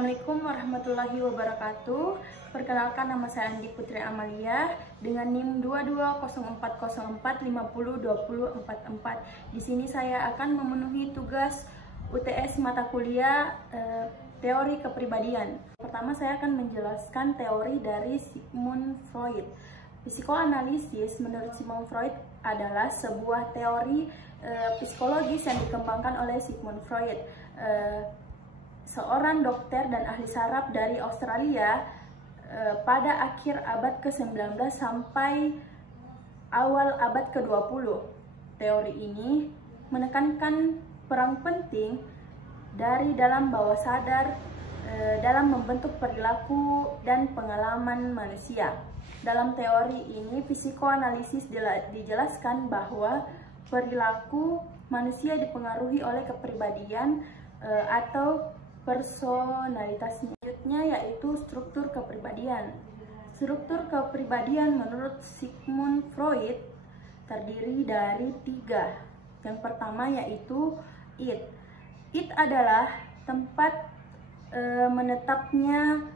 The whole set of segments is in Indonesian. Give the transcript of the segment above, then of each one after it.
Assalamualaikum warahmatullahi wabarakatuh. Perkenalkan, nama saya Andi Putri Amalia dengan NIM 220404502044. Di sini saya akan memenuhi tugas UTS mata kuliah teori kepribadian. Pertama, saya akan menjelaskan teori dari Sigmund Freud. Psikoanalisis menurut Sigmund Freud adalah sebuah teori psikologis yang dikembangkan oleh Sigmund Freud, seorang dokter dan ahli saraf dari Australia pada akhir abad ke-19 sampai awal abad ke-20. Teori ini menekankan peran penting dari dalam bawah sadar dalam membentuk perilaku dan pengalaman manusia. Dalam teori ini, psikoanalisis dijelaskan bahwa perilaku manusia dipengaruhi oleh kepribadian atau personalitasnya. Selanjutnya yaitu struktur kepribadian. Struktur kepribadian menurut Sigmund Freud terdiri dari 3. Yang pertama yaitu id. Id adalah tempat menetapnya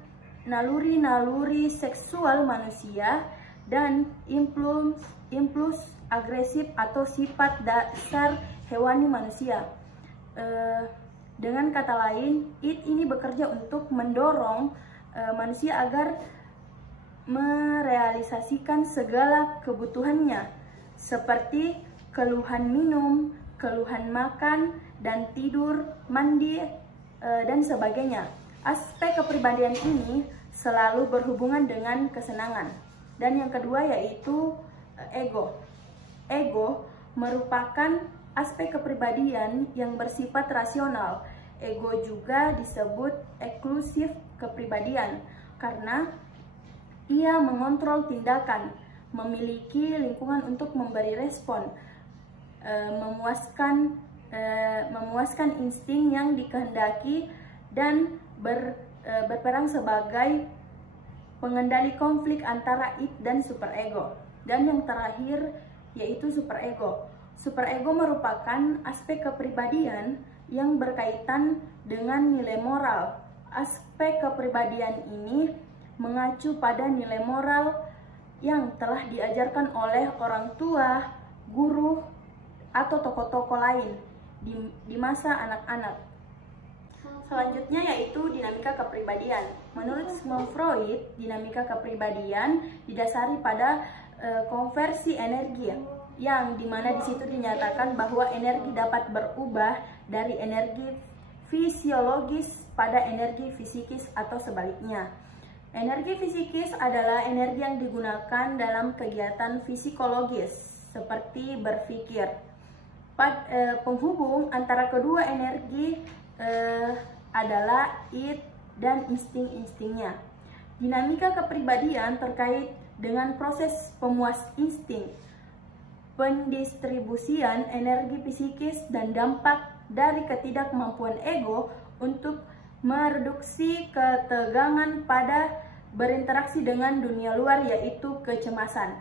naluri-naluri seksual manusia dan impuls agresif atau sifat dasar hewani manusia. Dengan kata lain, id ini bekerja untuk mendorong manusia agar merealisasikan segala kebutuhannya, seperti keluhan minum, keluhan makan, dan tidur, mandi, dan sebagainya. Aspek kepribadian ini selalu berhubungan dengan kesenangan. Dan yang kedua yaitu ego. Ego merupakan aspek kepribadian yang bersifat rasional. Ego juga disebut eksklusif kepribadian karena ia mengontrol tindakan, memiliki lingkungan untuk memberi respon, memuaskan insting yang dikehendaki, dan berperan sebagai pengendali konflik antara id dan superego. Dan yang terakhir yaitu superego. Superego merupakan aspek kepribadian yang berkaitan dengan nilai moral. Aspek kepribadian ini mengacu pada nilai moral yang telah diajarkan oleh orang tua, guru, atau tokoh-tokoh lain di masa anak-anak. Selanjutnya yaitu dinamika kepribadian. Menurut Sigmund Freud, dinamika kepribadian didasari pada konversi energi, yang dimana di situ dinyatakan bahwa energi dapat berubah dari energi fisiologis pada energi fisikis atau sebaliknya. Energi fisikis adalah energi yang digunakan dalam kegiatan psikologis seperti berpikir. Penghubung antara kedua energi adalah id dan insting-instingnya. Dinamika kepribadian terkait dengan proses pemuas insting, pendistribusian energi psikis, dan dampak dari ketidakmampuan ego untuk mereduksi ketegangan pada berinteraksi dengan dunia luar, yaitu kecemasan.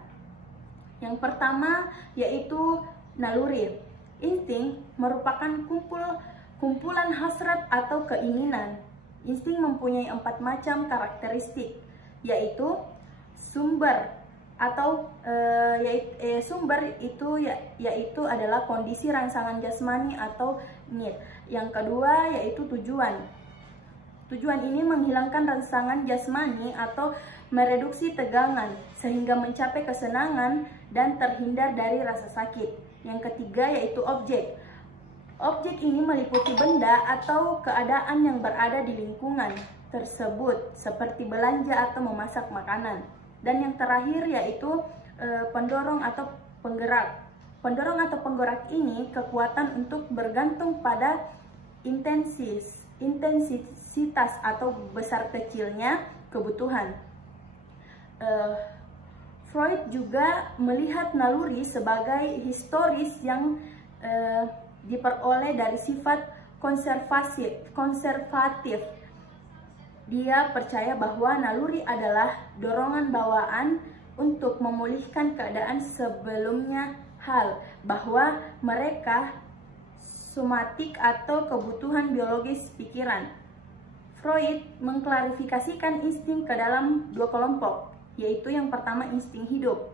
Yang pertama yaitu naluri. Insting merupakan kumpulan hasrat atau keinginan. Insting mempunyai 4 macam karakteristik, yaitu sumber atau sumber itu yaitu adalah kondisi rangsangan jasmani atau need. Yang kedua yaitu tujuan. Tujuan ini menghilangkan rangsangan jasmani atau mereduksi tegangan sehingga mencapai kesenangan dan terhindar dari rasa sakit. Yang ketiga yaitu objek. Objek ini meliputi benda atau keadaan yang berada di lingkungan tersebut seperti belanja atau memasak makanan. Dan yang terakhir yaitu pendorong atau penggerak. Pendorong atau penggerak ini kekuatan untuk bergantung pada intensitas atau besar kecilnya kebutuhan. Freud juga melihat naluri sebagai historis yang diperoleh dari sifat konservatif. Dia percaya bahwa naluri adalah dorongan bawaan untuk memulihkan keadaan sebelumnya, hal bahwa mereka somatik atau kebutuhan biologis pikiran. Freud mengklarifikasikan insting ke dalam dua kelompok, yaitu yang pertama insting hidup.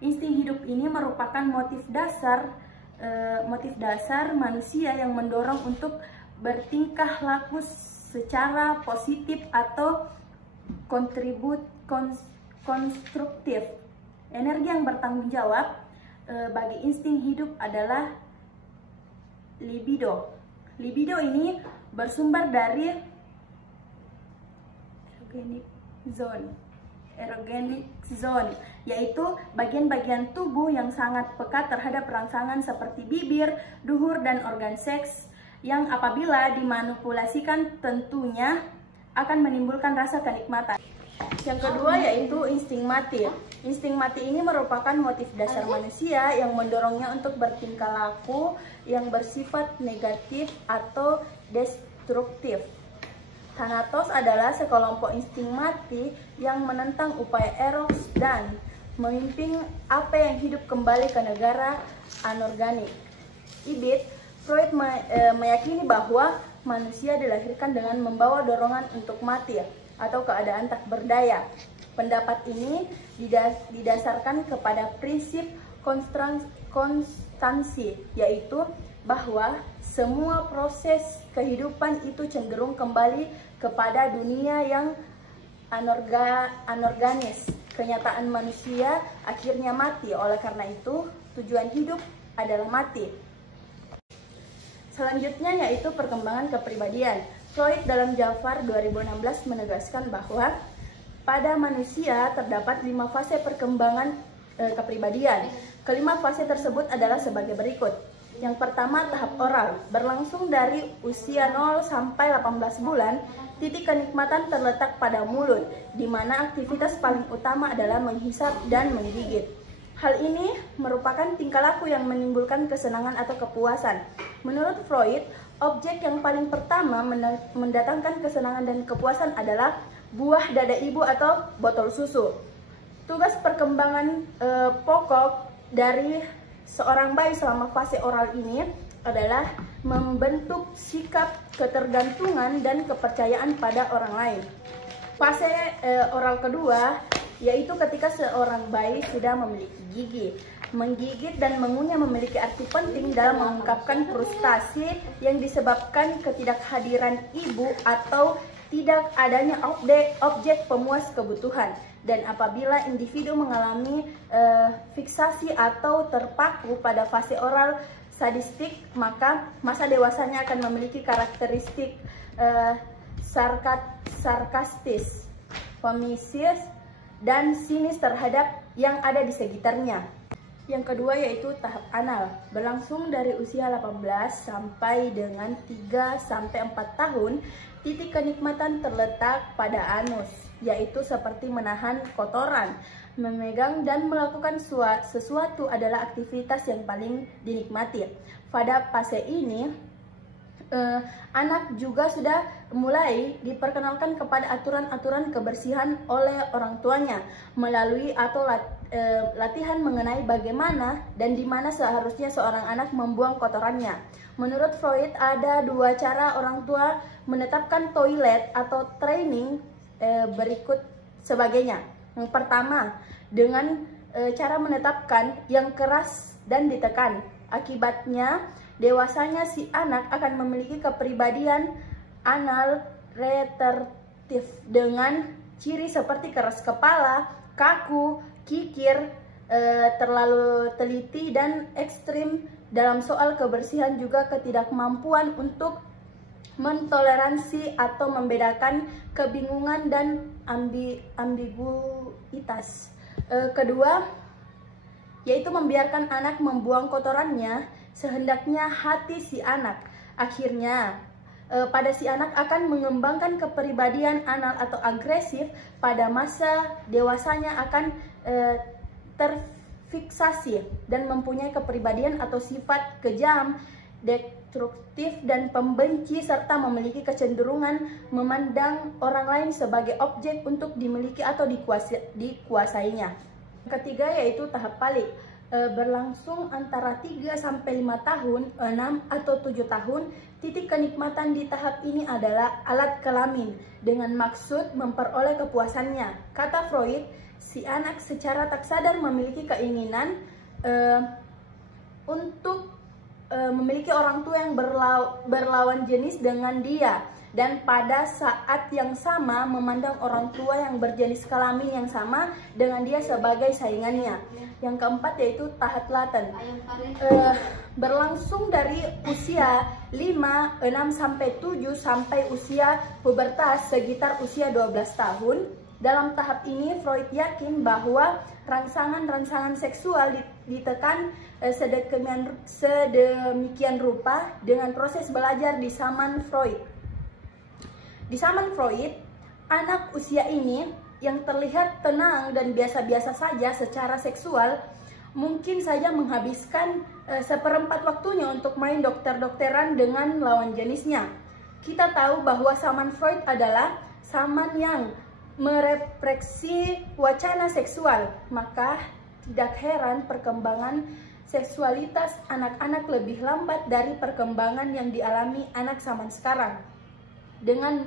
Insting hidup ini merupakan motif dasar manusia yang mendorong untuk bertingkah laku secara positif atau konstruktif. Energi yang bertanggung jawab bagi insting hidup adalah libido. Libido ini bersumber dari erogenic zone, yaitu bagian-bagian tubuh yang sangat peka terhadap rangsangan seperti bibir, duhur, dan organ seks yang apabila dimanipulasikan tentunya akan menimbulkan rasa kenikmatan. Yang kedua yaitu insting mati. Insting mati ini merupakan motif dasar manusia yang mendorongnya untuk bertingkah laku yang bersifat negatif atau destruktif. Thanatos adalah sekelompok insting mati yang menentang upaya Eros dan memimpin apa yang hidup kembali ke negara anorganik. Ibid, Freud meyakini bahwa manusia dilahirkan dengan membawa dorongan untuk mati atau keadaan tak berdaya. Pendapat ini didasarkan kepada prinsip konstansi, yaitu bahwa semua proses kehidupan itu cenderung kembali kepada dunia yang anorganis. Kenyataan manusia akhirnya mati, oleh karena itu tujuan hidup adalah mati. Selanjutnya yaitu perkembangan kepribadian. Freud dalam Jafar 2016 menegaskan bahwa pada manusia terdapat 5 fase perkembangan kepribadian. Kelima fase tersebut adalah sebagai berikut. Yang pertama, tahap oral, berlangsung dari usia 0 sampai 18 bulan. Titik kenikmatan terletak pada mulut, di mana aktivitas paling utama adalah menghisap dan menggigit. Hal ini merupakan tingkah laku yang menimbulkan kesenangan atau kepuasan. Menurut Freud, objek yang paling pertama mendatangkan kesenangan dan kepuasan adalah buah dada ibu atau botol susu. Tugas perkembangan pokok dari seorang bayi selama fase oral ini adalah membentuk sikap ketergantungan dan kepercayaan pada orang lain. Fase oral kedua yaitu ketika seorang bayi sudah memiliki gigi. Menggigit dan mengunyah memiliki arti penting dalam mengungkapkan frustasi yang disebabkan ketidakhadiran ibu atau tidak adanya objek pemuas kebutuhan. Dan apabila individu mengalami fiksasi atau terpaku pada fase oral sadistik, maka masa dewasanya akan memiliki karakteristik sarkastis, pemisis, dan sinis terhadap yang ada di sekitarnya. Yang kedua yaitu tahap anal, berlangsung dari usia 18 sampai dengan 3-4 tahun. Titik kenikmatan terletak pada anus, yaitu seperti menahan kotoran. Memegang dan melakukan sesuatu adalah aktivitas yang paling dinikmati. Pada fase ini, anak juga sudah mulai diperkenalkan kepada aturan-aturan kebersihan oleh orang tuanya melalui atau latihan mengenai bagaimana dan di mana seharusnya seorang anak membuang kotorannya. Menurut Freud, ada 2 cara orang tua menetapkan toilet atau training berikut sebagainya. Yang pertama, dengan cara menetapkan yang keras dan ditekan. Akibatnya, dewasanya si anak akan memiliki kepribadian anal retentif dengan ciri seperti keras kepala, kaku, kikir, terlalu teliti dan ekstrim dalam soal kebersihan, juga ketidakmampuan untuk mentoleransi atau membedakan kebingungan dan ambiguitas. Kedua, yaitu membiarkan anak membuang kotorannya sehendaknya hati si anak. Akhirnya, pada si anak akan mengembangkan kepribadian anal atau agresif. Pada masa dewasanya akan terfiksasi dan mempunyai kepribadian atau sifat kejam, destruktif, dan pembenci, serta memiliki kecenderungan memandang orang lain sebagai objek untuk dimiliki atau dikuasainya. Ketiga yaitu tahap palik, berlangsung antara 3-5 tahun, 6 atau 7 tahun. Titik kenikmatan di tahap ini adalah alat kelamin dengan maksud memperoleh kepuasannya. Kata Freud, si anak secara tak sadar memiliki keinginan untuk memiliki orang tua yang berlawan jenis dengan dia, dan pada saat yang sama memandang orang tua yang berjenis kelamin yang sama dengan dia sebagai saingannya. Yang keempat yaitu tahap laten, berlangsung dari usia 5, 6 sampai 7 sampai usia pubertas sekitar usia 12 tahun. Dalam tahap ini Freud yakin bahwa rangsangan-rangsangan seksual ditekan sedemikian rupa dengan proses belajar di zaman Freud. Di zaman Freud, anak usia ini yang terlihat tenang dan biasa-biasa saja secara seksual mungkin saja menghabiskan seperempat waktunya untuk main dokter-dokteran dengan lawan jenisnya. Kita tahu bahwa zaman Freud adalah zaman yang merepresi wacana seksual, maka tidak heran perkembangan seksualitas anak-anak lebih lambat dari perkembangan yang dialami anak zaman sekarang. Dengan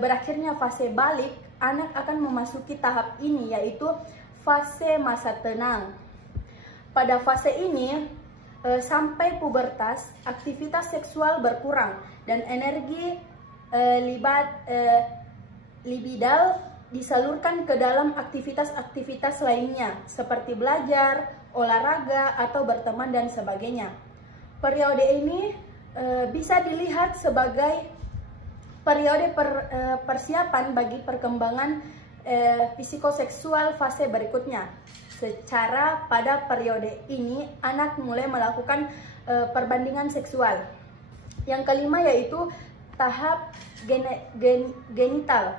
berakhirnya fase balik, anak akan memasuki tahap ini, yaitu fase masa tenang. Pada fase ini, sampai pubertas, aktivitas seksual berkurang dan energi libidal disalurkan ke dalam aktivitas-aktivitas lainnya seperti belajar, olahraga, atau berteman dan sebagainya. Periode ini bisa dilihat sebagai periode persiapan bagi perkembangan psikoseksual fase berikutnya. Secara pada periode ini anak mulai melakukan perbandingan seksual. Yang kelima yaitu tahap genital.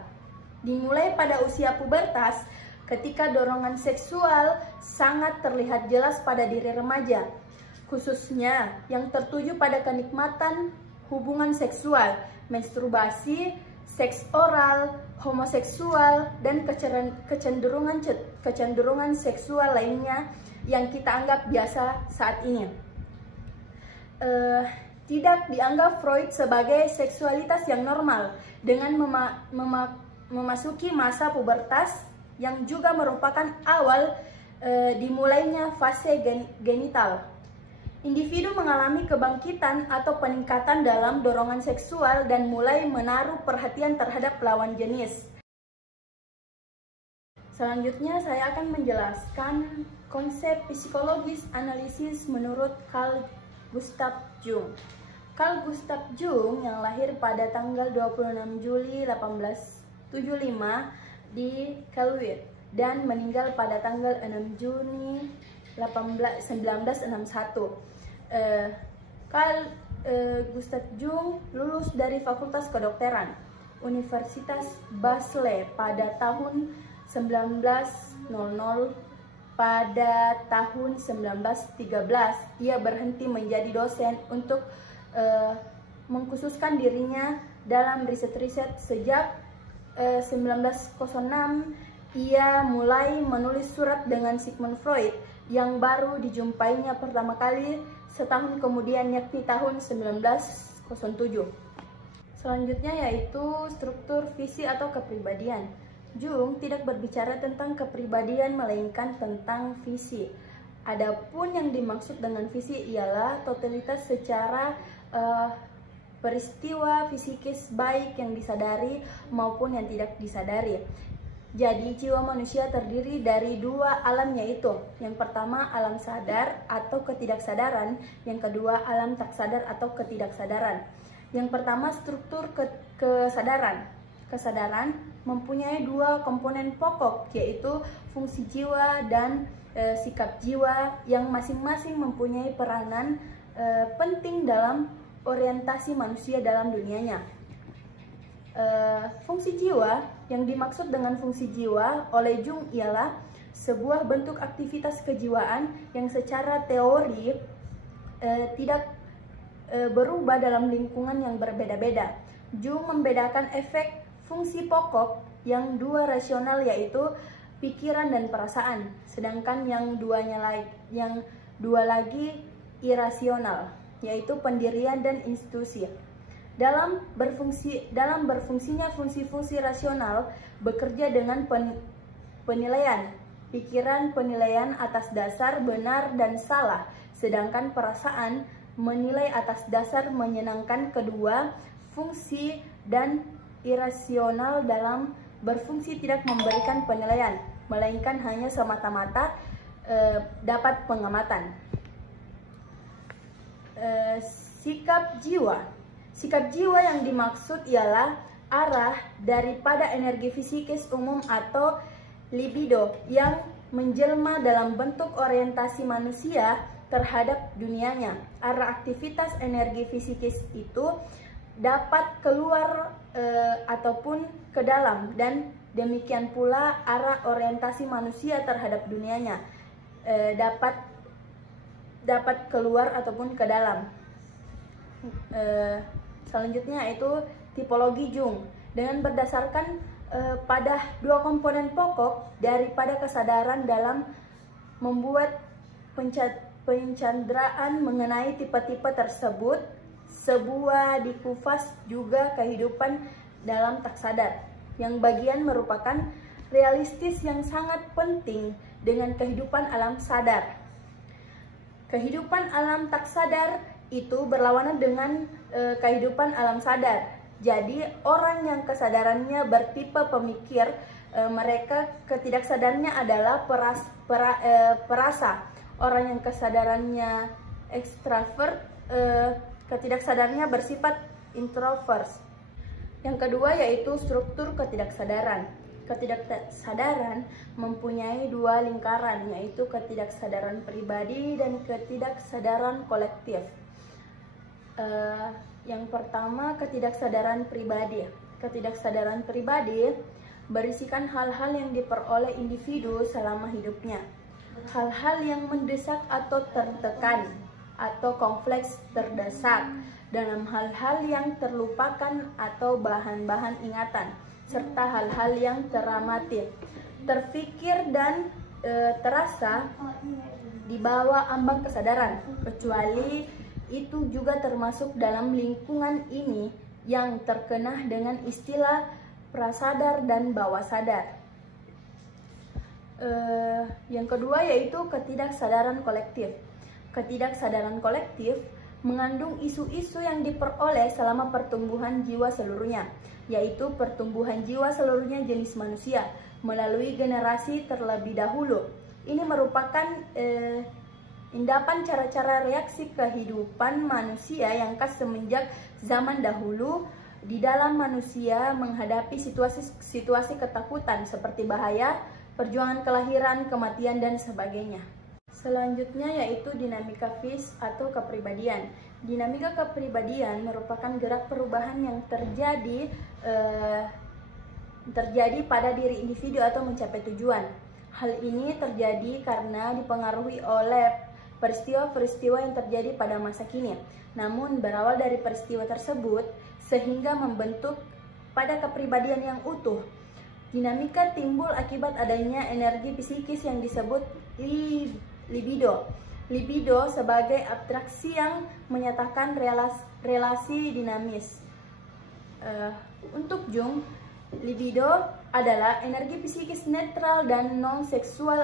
Dimulai pada usia pubertas ketika dorongan seksual sangat terlihat jelas pada diri remaja, khususnya yang tertuju pada kenikmatan hubungan seksual, masturbasi, seks oral, homoseksual, dan kecenderungan seksual lainnya yang kita anggap biasa saat ini. Tidak dianggap Freud sebagai seksualitas yang normal dengan memasuki masa pubertas yang juga merupakan awal dimulainya fase genital. Individu mengalami kebangkitan atau peningkatan dalam dorongan seksual dan mulai menaruh perhatian terhadap lawan jenis. Selanjutnya saya akan menjelaskan konsep psikologis analisis menurut Carl Gustav Jung. Carl Gustav Jung yang lahir pada tanggal 26 Juli 1875 di Kelowitz dan meninggal pada tanggal 6 Juni 1961. Carl Gustav Jung lulus dari Fakultas Kedokteran Universitas Basel pada tahun 1900. Pada tahun 1913 ia berhenti menjadi dosen untuk mengkhususkan dirinya dalam riset-riset. Sejak 1906 ia mulai menulis surat dengan Sigmund Freud yang baru dijumpainya pertama kali setahun kemudian, yakni tahun 1907. Selanjutnya yaitu struktur visi atau kepribadian. Jung tidak berbicara tentang kepribadian melainkan tentang visi. Adapun yang dimaksud dengan visi ialah totalitas secara peristiwa fisikis baik yang disadari maupun yang tidak disadari. Jadi jiwa manusia terdiri dari dua alam, yaitu yang pertama alam sadar atau ketidaksadaran, yang kedua alam tak sadar atau ketidaksadaran. Yang pertama struktur kesadaran. Kesadaran mempunyai dua komponen pokok, yaitu fungsi jiwa dan sikap jiwa yang masing-masing mempunyai peranan penting dalam orientasi manusia dalam dunianya. Fungsi jiwa, yang dimaksud dengan fungsi jiwa oleh Jung ialah sebuah bentuk aktivitas kejiwaan yang secara teori tidak berubah dalam lingkungan yang berbeda-beda. Jung membedakan efek fungsi pokok yang dua rasional, yaitu pikiran dan perasaan, sedangkan yang dua lagi irasional, yaitu pendirian dan institusi. Dalam berfungsinya fungsi-fungsi rasional bekerja dengan penilaian, pikiran penilaian atas dasar benar dan salah, sedangkan perasaan menilai atas dasar menyenangkan. Kedua fungsi dan irasional dalam berfungsi tidak memberikan penilaian, melainkan hanya semata-mata dapat pengamatan. Sikap jiwa yang dimaksud ialah arah daripada energi fisikis umum atau libido yang menjelma dalam bentuk orientasi manusia terhadap dunianya. Arah aktivitas energi fisikis itu dapat keluar ataupun ke dalam, dan demikian pula arah orientasi manusia terhadap dunianya dapat keluar ataupun ke dalam. Selanjutnya yaitu tipologi Jung, dengan berdasarkan pada dua komponen pokok daripada kesadaran dalam membuat pencanderaan mengenai tipe-tipe tersebut. Sebuah dikupas juga kehidupan dalam tak sadar, yang bagian merupakan realistis yang sangat penting dengan kehidupan alam sadar. Kehidupan alam tak sadar itu berlawanan dengan kehidupan alam sadar. Jadi orang yang kesadarannya bertipe pemikir, mereka ketidaksadarnya adalah perasa. Orang yang kesadarannya ekstrovert, ketidaksadarnya bersifat introvert. Yang kedua yaitu struktur ketidaksadaran. Ketidakssadaran mempunyai dua lingkaran, yaitu ketidaksadaran pribadi dan ketidaksadaran kolektif. Yang pertama, ketidaksadaran pribadi. Ketidaksadaran pribadi berisikan hal-hal yang diperoleh individu selama hidupnya. Hal-hal yang mendesak atau tertekan atau kompleks terdesak, dalam hal-hal yang terlupakan atau bahan-bahan ingatan, serta hal-hal yang teramati, terfikir dan terasa di bawah ambang kesadaran, kecuali itu juga termasuk dalam lingkungan ini yang terkena dengan istilah prasadar dan bawah sadar. Yang kedua yaitu ketidaksadaran kolektif. Ketidaksadaran kolektif mengandung isu-isu yang diperoleh selama pertumbuhan jiwa seluruhnya, yaitu pertumbuhan jiwa seluruhnya jenis manusia melalui generasi terlebih dahulu. Ini merupakan endapan cara-cara reaksi kehidupan manusia yang khas semenjak zaman dahulu di dalam manusia menghadapi situasi ketakutan seperti bahaya, perjuangan kelahiran, kematian, dan sebagainya. Selanjutnya yaitu dinamika phys atau kepribadian. Dinamika kepribadian merupakan gerak perubahan yang terjadi pada diri individu atau mencapai tujuan. Hal ini terjadi karena dipengaruhi oleh peristiwa-peristiwa yang terjadi pada masa kini. Namun berawal dari peristiwa tersebut sehingga membentuk pada kepribadian yang utuh. Dinamika timbul akibat adanya energi psikis yang disebut libido. Libido sebagai abstraksi yang menyatakan relasi dinamis. Untuk Jung, libido adalah energi psikis netral dan non-seksual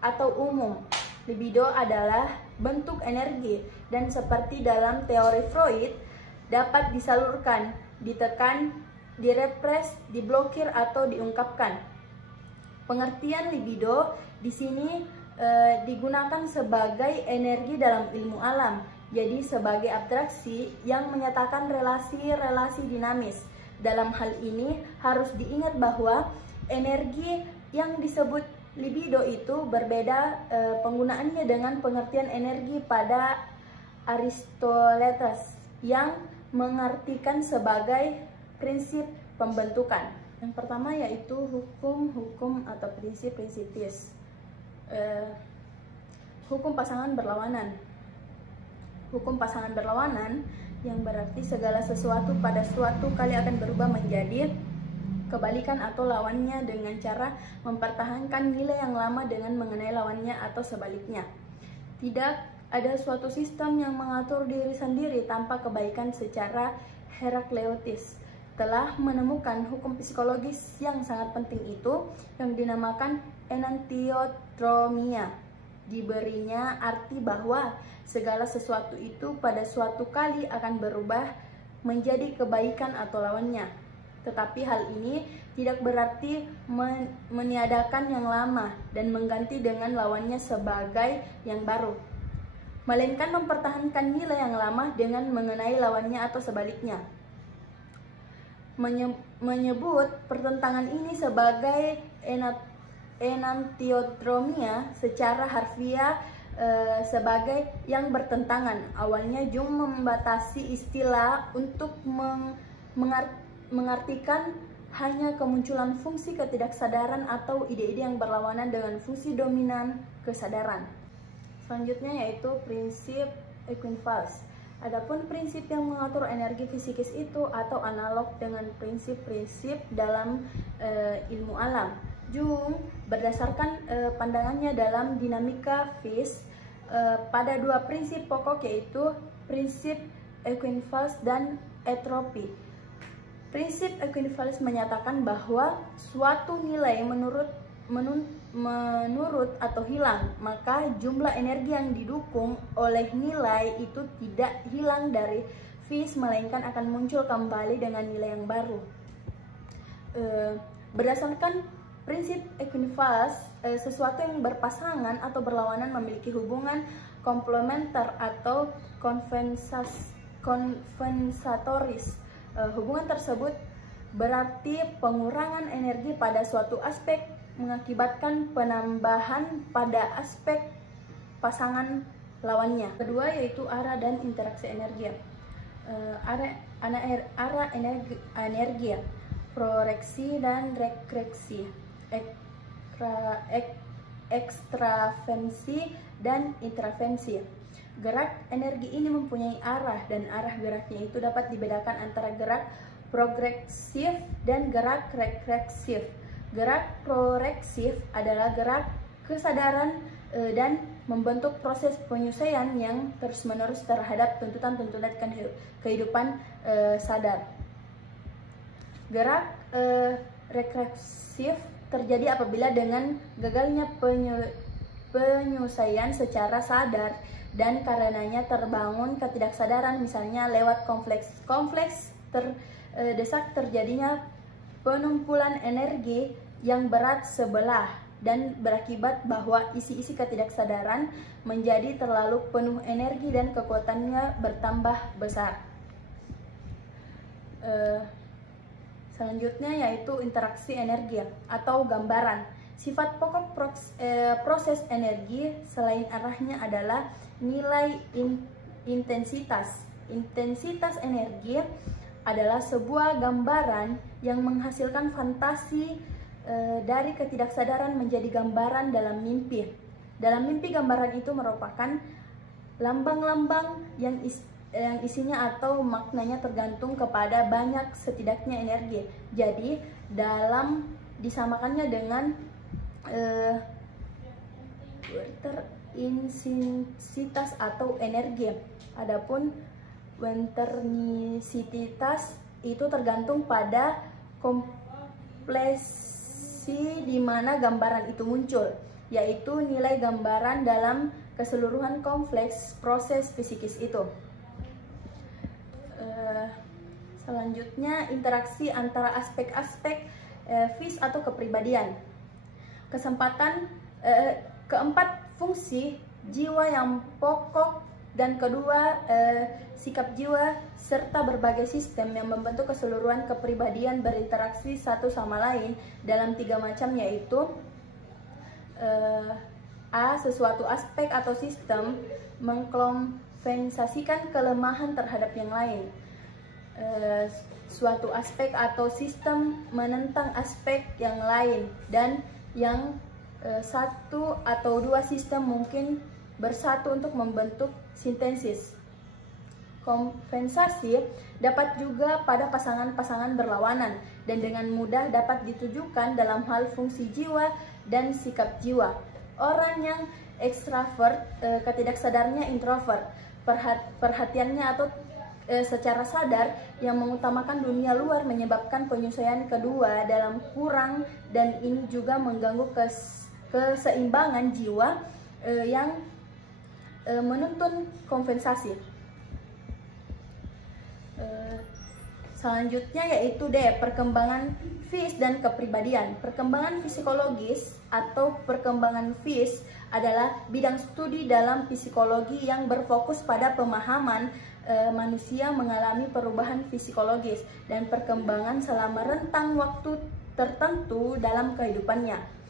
atau umum. Libido adalah bentuk energi dan seperti dalam teori Freud dapat disalurkan, ditekan, direpres, diblokir atau diungkapkan. Pengertian libido di sini digunakan sebagai energi dalam ilmu alam, jadi sebagai abstraksi yang menyatakan relasi-relasi dinamis. Dalam hal ini harus diingat bahwa energi yang disebut libido itu berbeda penggunaannya dengan pengertian energi pada Aristoteles yang mengartikan sebagai prinsip pembentukan. Yang pertama yaitu hukum-hukum atau prinsip-prinsip phys. Hukum pasangan berlawanan. Hukum pasangan berlawanan yang berarti segala sesuatu pada suatu kali akan berubah menjadi kebalikan atau lawannya dengan cara mempertahankan nilai yang lama dengan mengenai lawannya atau sebaliknya. Tidak ada suatu sistem yang mengatur diri sendiri tanpa kebaikan secara Herakleitos telah menemukan hukum psikologis yang sangat penting itu yang dinamakan enantiotromia. Diberinya arti bahwa segala sesuatu itu pada suatu kali akan berubah menjadi kebaikan atau lawannya. Tetapi hal ini tidak berarti meniadakan yang lama dan mengganti dengan lawannya sebagai yang baru, melainkan mempertahankan nilai yang lama dengan mengenai lawannya atau sebaliknya. Menyebut pertentangan ini sebagai enantiotromia secara harfiah sebagai yang bertentangan. Awalnya Jung membatasi istilah untuk mengartikan hanya kemunculan fungsi ketidaksadaran atau ide-ide yang berlawanan dengan fungsi dominan kesadaran. Selanjutnya yaitu prinsip equivalence. Adapun prinsip yang mengatur energi fisikis itu atau analog dengan prinsip-prinsip dalam ilmu alam. Jung berdasarkan pandangannya dalam dinamika Fish pada dua prinsip pokok, yaitu prinsip equivalence dan entropi. Prinsip equivalence menyatakan bahwa suatu nilai menurut atau hilang, maka jumlah energi yang didukung oleh nilai itu tidak hilang dari Fish, melainkan akan muncul kembali dengan nilai yang baru. Berdasarkan prinsip equivalence, sesuatu yang berpasangan atau berlawanan memiliki hubungan komplementer atau kompensatoris. Hubungan tersebut berarti pengurangan energi pada suatu aspek mengakibatkan penambahan pada aspek pasangan lawannya. Kedua yaitu arah dan interaksi energi. Arah energi, proreksi dan rekreksi, ekstravensi dan intravensi. Gerak energi ini mempunyai arah, dan arah geraknya itu dapat dibedakan antara gerak progresif dan gerak rekreksif. Gerak progresif adalah gerak kesadaran dan membentuk proses penyesuaian yang terus-menerus terhadap tuntutan-tuntutan kehidupan sadar. Gerak rekreksif terjadi apabila dengan gagalnya penyesuaian secara sadar dan karenanya terbangun ketidaksadaran, misalnya lewat kompleks terdesak terjadinya penumpulan energi yang berat sebelah dan berakibat bahwa isi-isi ketidaksadaran menjadi terlalu penuh energi dan kekuatannya bertambah besar. Selanjutnya yaitu interaksi energi atau gambaran. Sifat pokok proses energi selain arahnya adalah nilai intensitas. Intensitas energi adalah sebuah gambaran yang menghasilkan fantasi dari ketidaksadaran menjadi gambaran dalam mimpi. Dalam mimpi, gambaran itu merupakan lambang-lambang yang isinya atau maknanya tergantung kepada banyak setidaknya energi. Jadi dalam disamakannya dengan intensisitas atau energi. Adapun intensisitas itu tergantung pada kompleksi di mana gambaran itu muncul, yaitu nilai gambaran dalam keseluruhan kompleks proses fisikis itu. Selanjutnya interaksi antara aspek-aspek Fish atau kepribadian. Keempat fungsi jiwa yang pokok, dan kedua sikap jiwa serta berbagai sistem yang membentuk keseluruhan kepribadian berinteraksi satu sama lain dalam tiga macam, yaitu A. Sesuatu aspek atau sistem mengkompensasikan kelemahan terhadap yang lain. Suatu aspek atau sistem menentang aspek yang lain, dan yang satu atau dua sistem mungkin bersatu untuk membentuk sintesis. kompensasi dapat juga pada pasangan-pasangan berlawanan dan dengan mudah dapat ditujukan dalam hal fungsi jiwa dan sikap jiwa. Orang yang ekstrovert ketidaksadarnya introvert, perhatiannya atau secara sadar yang mengutamakan dunia luar menyebabkan penyesuaian kedua dalam kurang, dan ini juga mengganggu keseimbangan jiwa yang menuntun kompensasi. Selanjutnya yaitu perkembangan FIS dan kepribadian. Perkembangan psikologis atau perkembangan FIS adalah bidang studi dalam psikologi yang berfokus pada pemahaman manusia mengalami perubahan psikologis dan perkembangan selama rentang waktu tertentu dalam kehidupannya.